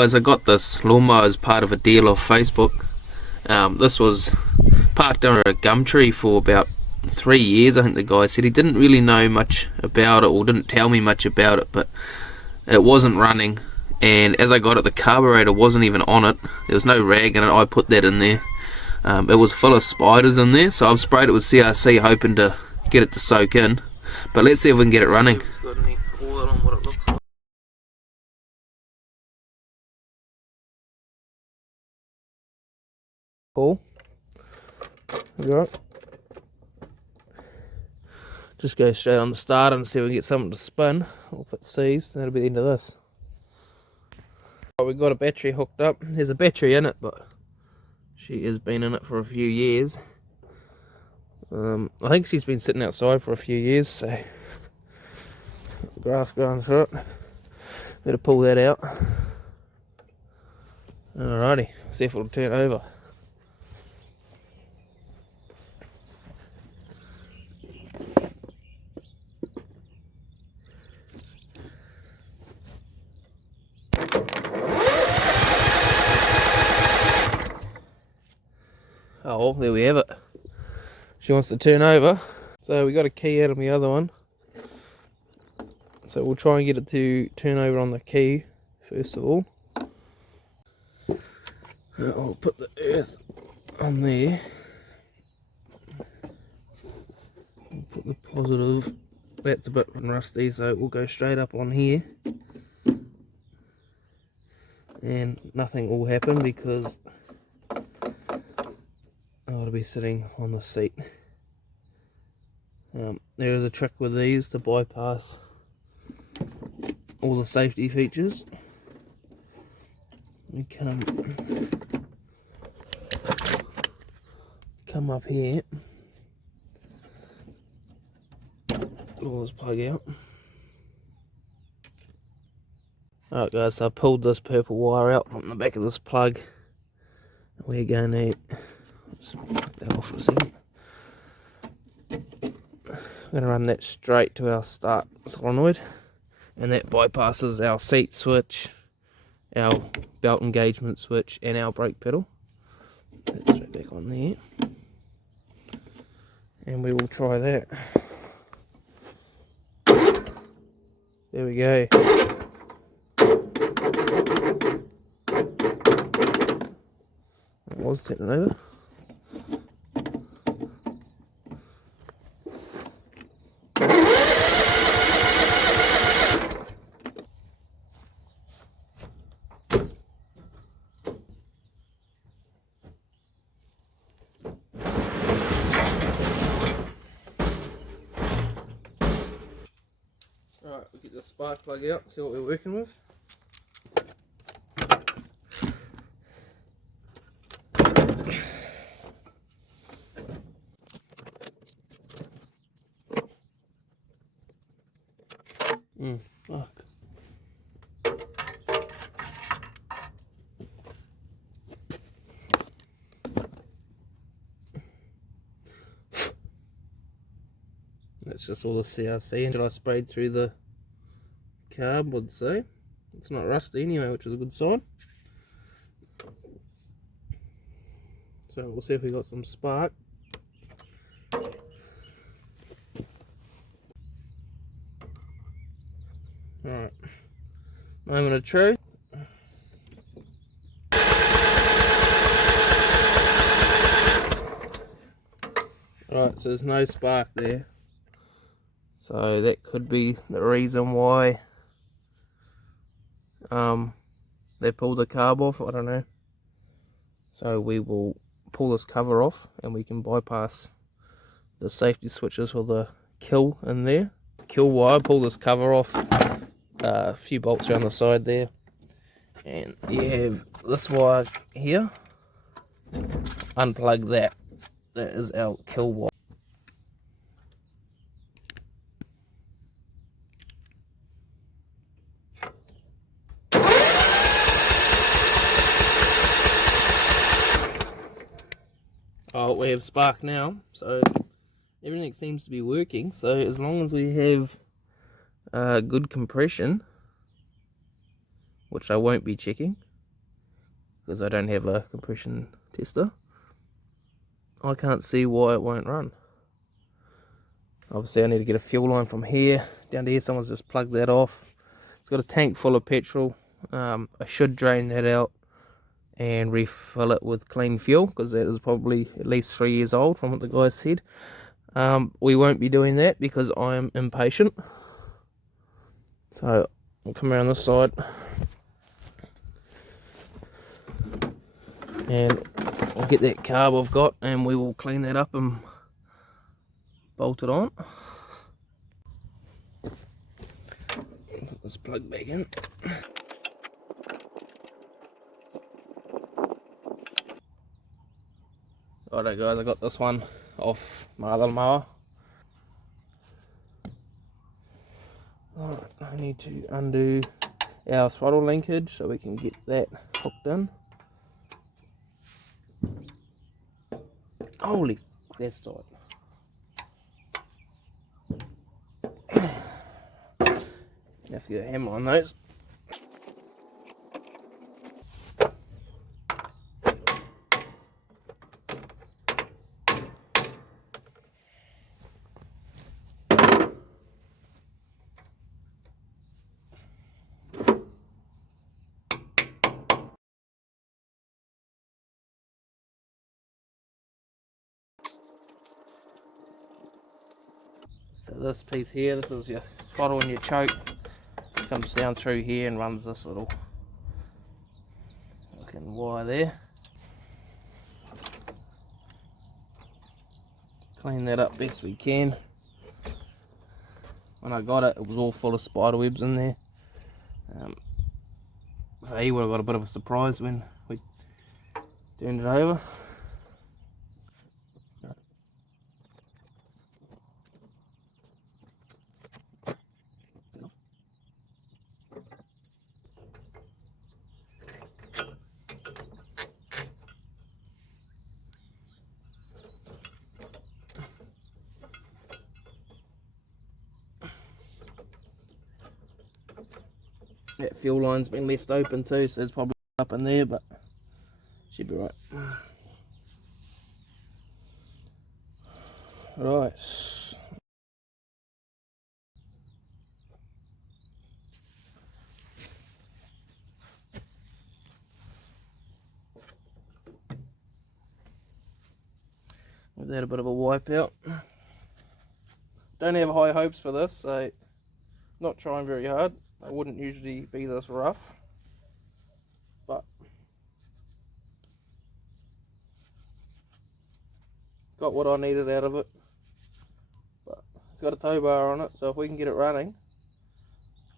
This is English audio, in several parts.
guys, I got this lawnmower as part of a deal off Facebook. This was parked under a gum tree for about 3 years. I think the guy said he didn't really know much about it, or didn't tell me much about it, but it wasn't running, and as I got it, the carburetor wasn't even on it. There was no rag in it. I put that in there. It was full of spiders in there, so I've sprayed it with CRC hoping to get it to soak in, but let's see if we can get it running. Cool. Right. Just go straight on the starter and see if we can get something to spin. Or if it sees, that'll be the end of this. We've got a battery hooked up. There's a battery in it, but she has been in it for a few years. I think she's been sitting outside for a few years, so grass growing through it. Better pull that out. Alrighty, see if it'll turn over. Oh, well, there we have it. She wants to turn over. So we got a key out of the other one. So we'll try and get it to turn over on the key first of all. I'll put the earth on there. We'll put the positive. That's a bit rusty, so we'll go straight up on here. And nothing will happen because I'll be sitting on the seat. There is a trick with these to bypass all the safety features. We come up here, pull this plug out. Alright guys, so I pulled this purple wire out from the back of this plug. We're going to just put that off for a second. I'm going to run that straight to our start solenoid, and that bypasses our seat switch, our belt engagement switch, and our brake pedal. Put that straight back on there, and we will try that. There we go. It was turning over. Alright, we'll get the spark plug out and see what we're working with. Fuck. That's just all the CRC until I sprayed through the carb, would say. It's not rusty anyway, which is a good sign. So we'll see if we got some spark. Alright, moment of truth. Alright, so there's no spark there. So that could be the reason why they pulled the carb off, I don't know. So we will pull this cover off and we can bypass the safety switches for the kill in there. Kill wire, pull this cover off, a few bolts around the side there, and you have this wire here. Unplug that. That is our kill wire. Oh, we have spark now, so everything seems to be working. So as long as we have good compression, which I won't be checking, because I don't have a compression tester. I can't see why it won't run. Obviously I need to get a fuel line from here down to here. Someone's just plugged that off. It's got a tank full of petrol. I should drain that out and refill it with clean fuel, because that is probably at least 3 years old from what the guy said. We won't be doing that because I am impatient. So I'll come around this side and I'll get that carb I've got and we will clean that up and bolt it on. Put this plug back in. Alright guys, I got this one off my other mower. Alright, I need to undo our throttle linkage so we can get that hooked in. Holy, that's tight. You have to get a hammer on those. So this piece here, this is your throttle and your choke. It comes down through here and runs this little looking wire there. Clean that up best we can. When I got it, it was all full of spider webs in there. So he would have got a bit of a surprise when we turned it over. That fuel line's been left open too, so it's probably up in there, but should be right. Right. Give that a bit of a wipe out. Don't have high hopes for this, so not trying very hard. I wouldn't usually be this rough, but got what I needed out of it. But it's got a tow bar on it, so if we can get it running,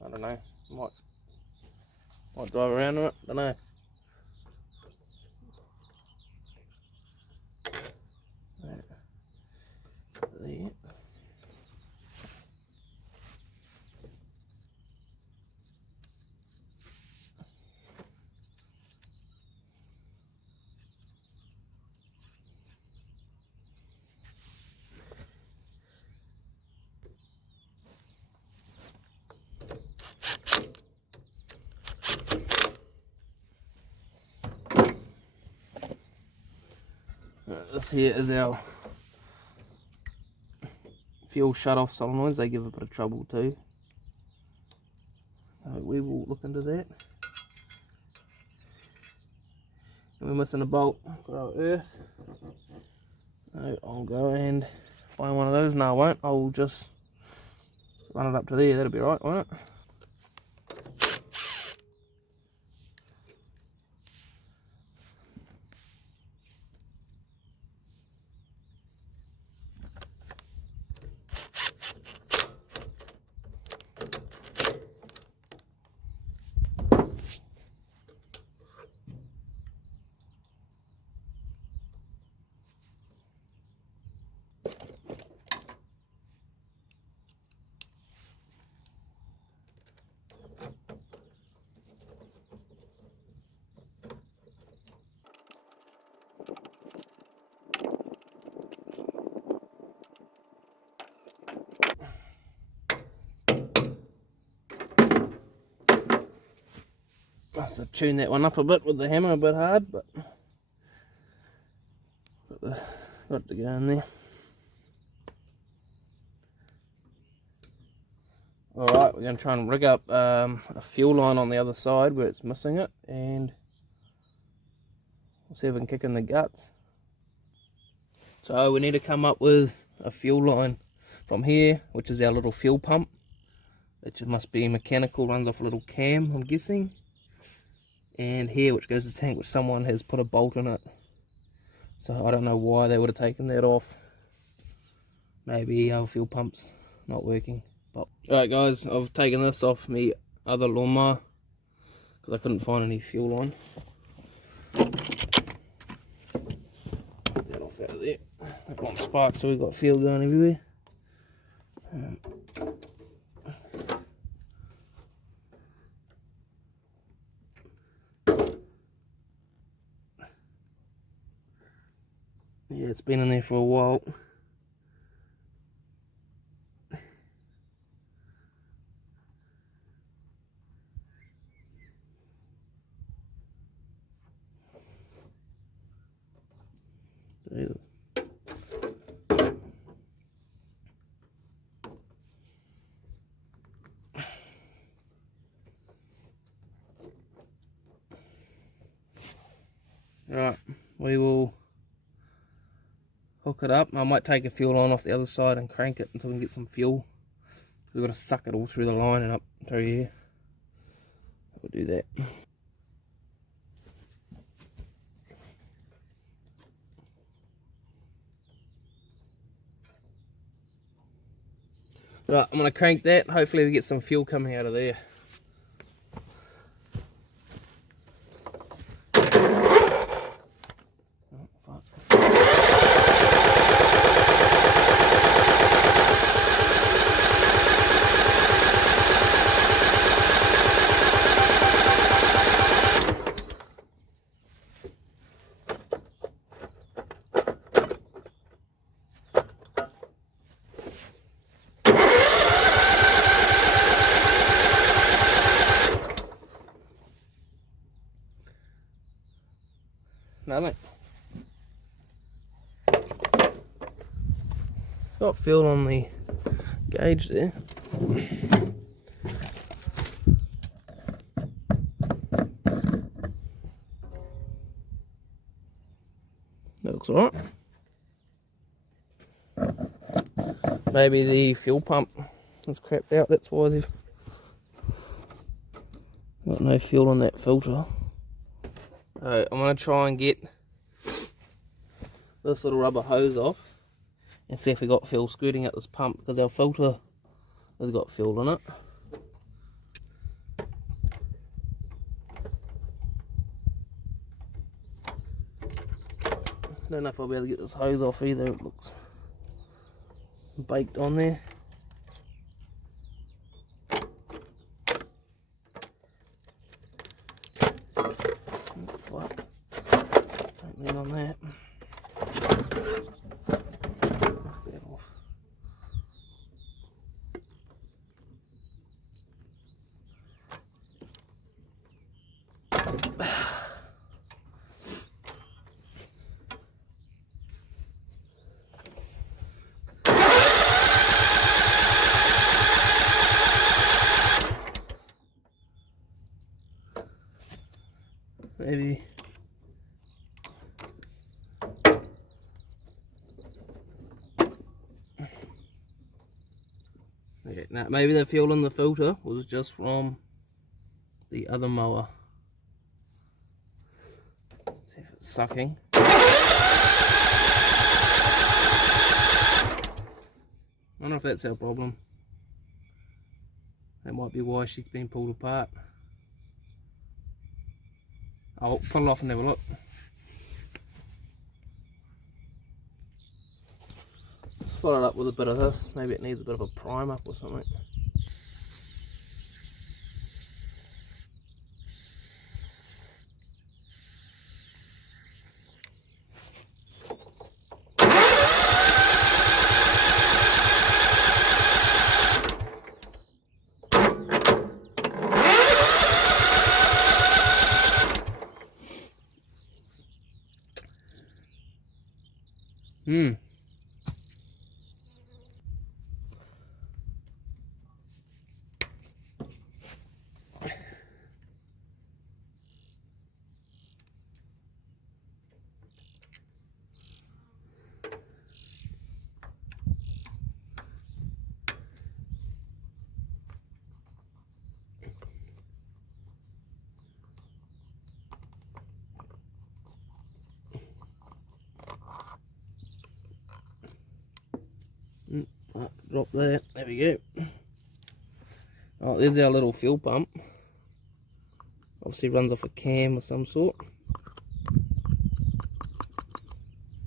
I don't know, might drive around in it, don't know. There. This here is our fuel shut-off solenoids. They give a bit of trouble too, so we will look into that. And we're missing a bolt for our earth, so I'll go and find one of those. No, I won't. I'll just run it up to there. That'll be right, won't it? must have tuned that one up a bit with the hammer, a bit hard, but got to go in there. Alright, we're going to try and rig up a fuel line on the other side where it's missing it, and we'll see if we can kick in the guts. So we need to come up with a fuel line from here, which is our little fuel pump. It must be mechanical, runs off a little cam, I'm guessing. And here, which goes to the tank, which someone has put a bolt in it. So I don't know why they would have taken that off. Maybe our fuel pump's not working. Alright guys, I've taken this off my other lawnmower because I couldn't find any fuel line. Get that off out of there. That one spark, so we've got fuel going everywhere. Yeah, it's been in there for a while. Right, we will hook it up. I might take a fuel line off the other side and crank it until we can get some fuel. We've got to suck it all through the line and up through here. We'll do that. Right, I'm going to crank that. Hopefully we get some fuel coming out of there. Oh, fuck. Nothing. Got fuel on the gauge there. That looks alright. Maybe the fuel pump is crapped out, that's why they've got no fuel on that filter. I'm going to try and get this little rubber hose off and see if we got fuel squirting out this pump, because our filter has got fuel in it. I don't know if I'll be able to get this hose off either, it looks baked on there. Fuck. Don't lean on that. Knock that off. Maybe yeah, now maybe the fuel in the filter was just from the other mower. See if it's sucking. I don't know if that's our problem. That might be why she's been pulled apart. I'll pull it off and have a look. Let's fill it up with a bit of this. Maybe it needs a bit of a prime up or something. Hmm. Drop that. There we go. Oh, there's our little fuel pump. Obviously runs off a cam of some sort.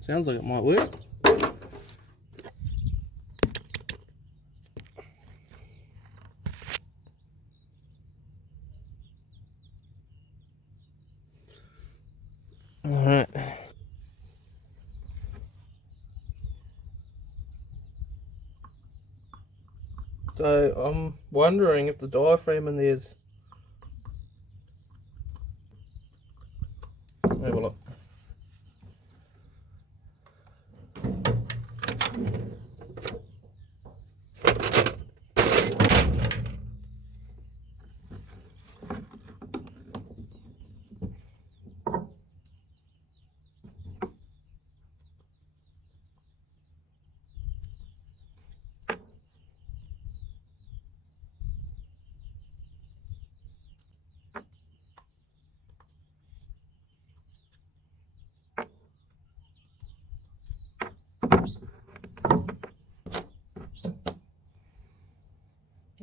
Sounds like it might work. Alright. So I'm wondering if the diaphragm in there's... Have a look.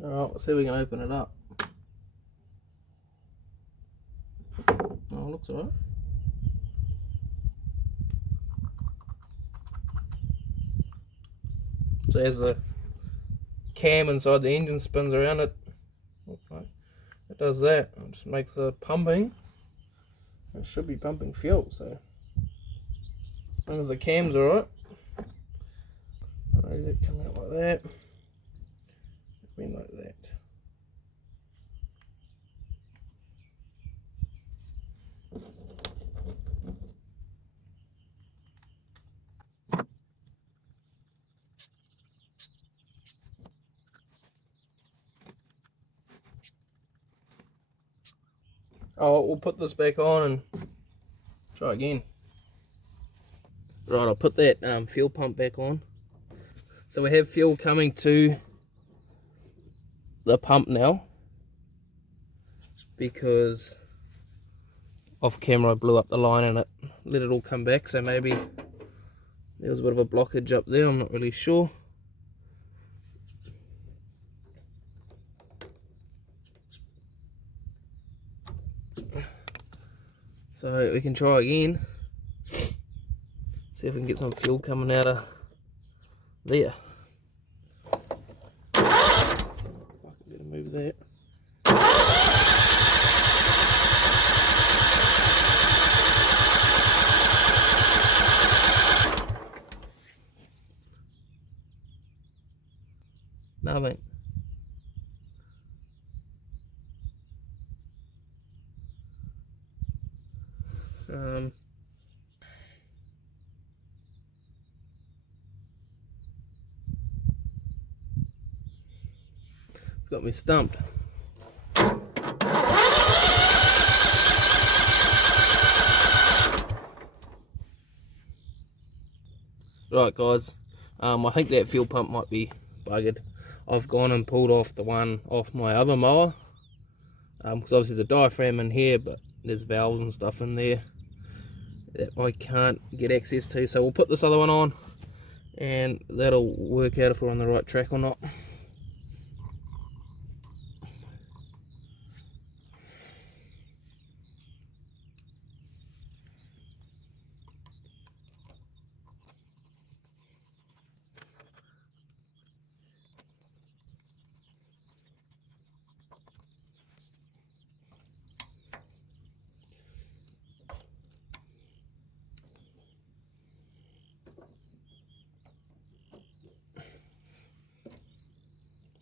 Alright, let's see if we can open it up. Oh, looks alright. So as the cam inside the engine spins around it, okay, it does that. It just makes the pumping. It should be pumping fuel, so as long as the cam's alright. That come out like that. Like that. Oh, we'll put this back on and try again. Right, I'll put that fuel pump back on. So we have fuel coming to the pump now, because off camera I blew up the line and it let it all come back, so maybe there was a bit of a blockage up there, I'm not really sure. So we can try again, see if we can get some fuel coming out of there. Better move that. Nothing. It's got me stumped. Right guys, I think that fuel pump might be buggered. I've gone and pulled off the one off my other mower, because obviously there's a diaphragm in here, but there's valves and stuff in there that I can't get access to, so we'll put this other one on and that'll work out if we're on the right track or not.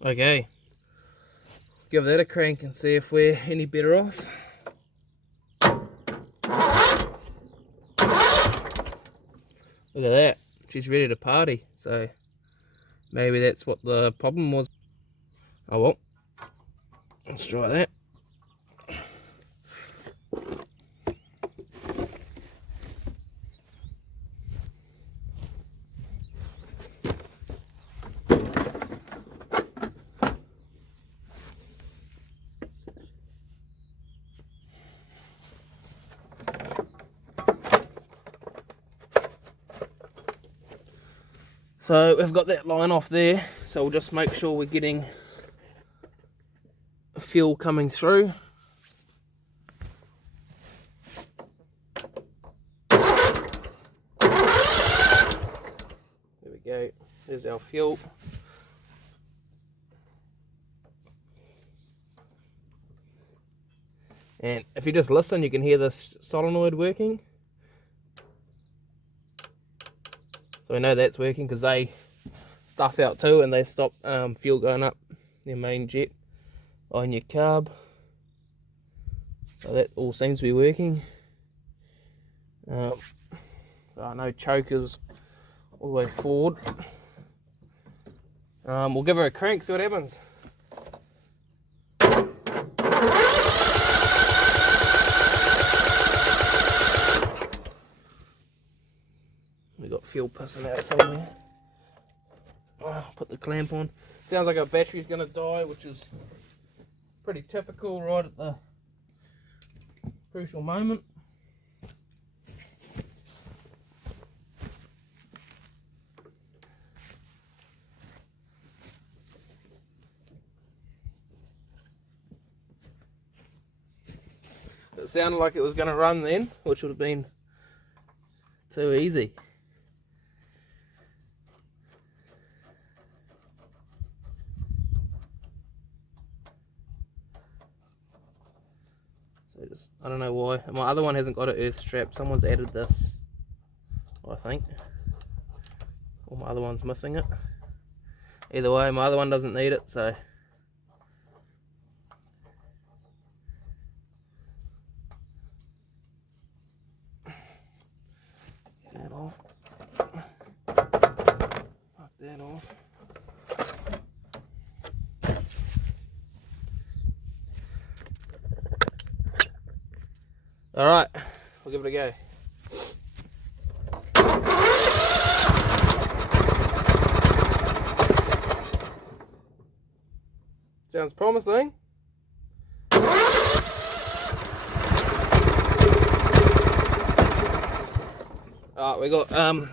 Okay, give that a crank and see if we're any better off. Look at that, she's ready to party. So maybe that's what the problem was. Oh well, let's try that. So we've got that line off there, so we'll just make sure we're getting fuel coming through. There we go, there's our fuel. And if you just listen, you can hear this solenoid working. So we know that's working because they stuff out too and they stop fuel going up your main jet on your carb. So that all seems to be working. So I know choker's all the way forward. We'll give her a crank, see what happens. We got fuel pissing out somewhere. Put the clamp on. Sounds like our battery's gonna die, which is pretty typical right at the crucial moment. It sounded like it was gonna run then, which would have been too easy. So just, I don't know why. My other one hasn't got an earth strap. Someone's added this, I think. Or my other one's missing it. Either way, my other one doesn't need it, so. Get that off. Fuck that off. Alright, we'll give it a go. Sounds promising. Alright, we got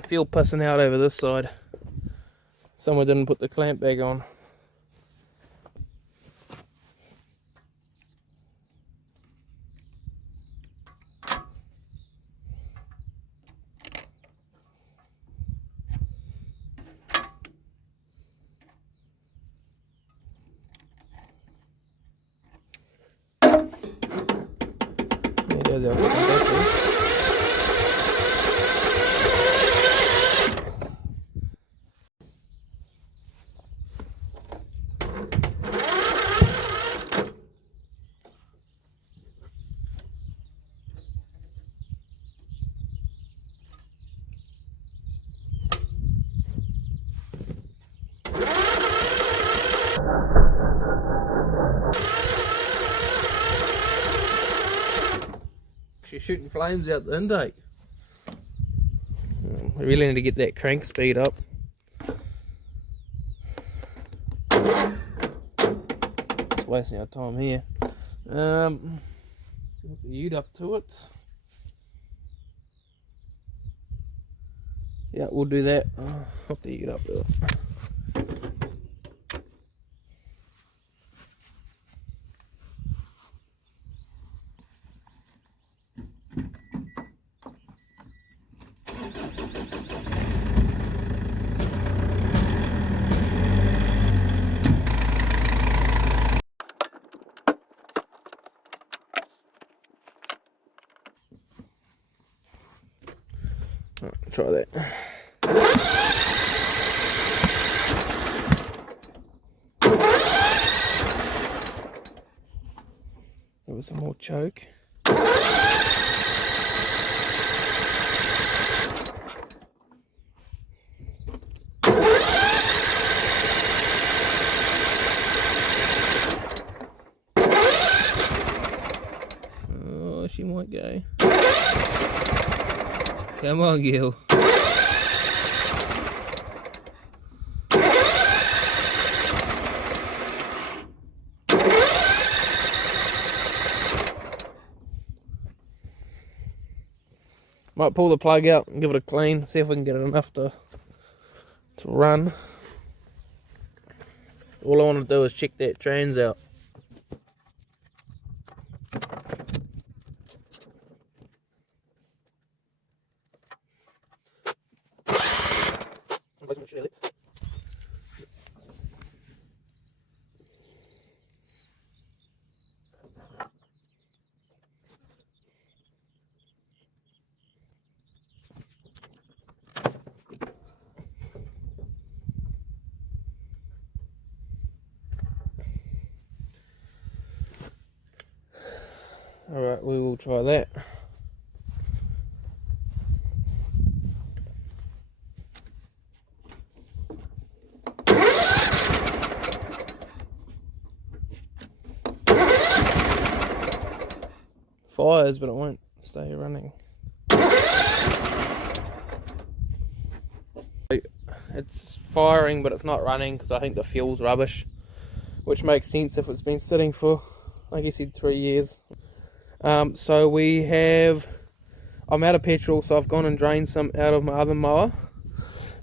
fuel pissing out over this side. Someone didn't put the clamp back on. There goes our battery. She's shooting flames out the intake. We really need to get that crank speed up. Just wasting our time here. Hook the ute up to it. Yeah, we'll do that. Hook the ute up to it. Right, try that. There was some more choke. go. Come on, Gil. Might pull the plug out and give it a clean, see if we can get it enough to run. All I want to do is check that trans out. Alright, we will try that. Fires, but it won't stay running. It's firing, but it's not running because I think the fuel's rubbish, which makes sense if it's been sitting for, like I said, 3 years. So I'm out of petrol, so I've gone and drained some out of my other mower,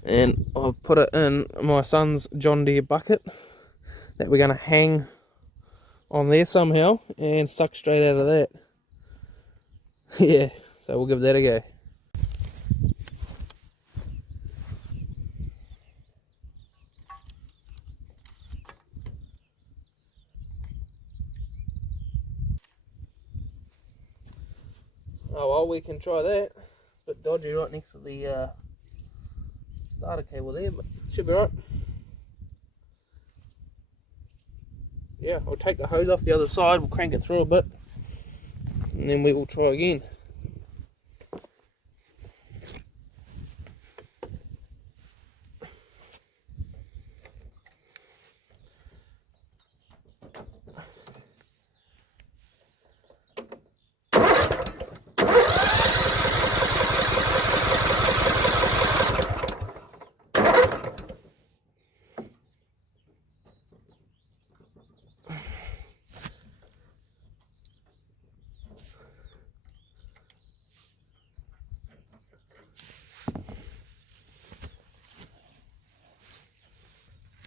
and I've put it in my son's John Deere bucket that we're going to hang on there somehow and suck straight out of that. Yeah, so we'll give that a go. Oh well, we can try that. Bit dodgy right next to the starter cable there, but should be right. Yeah, I'll take the hose off the other side, we'll crank it through a bit, and then we will try again.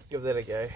Give that a go.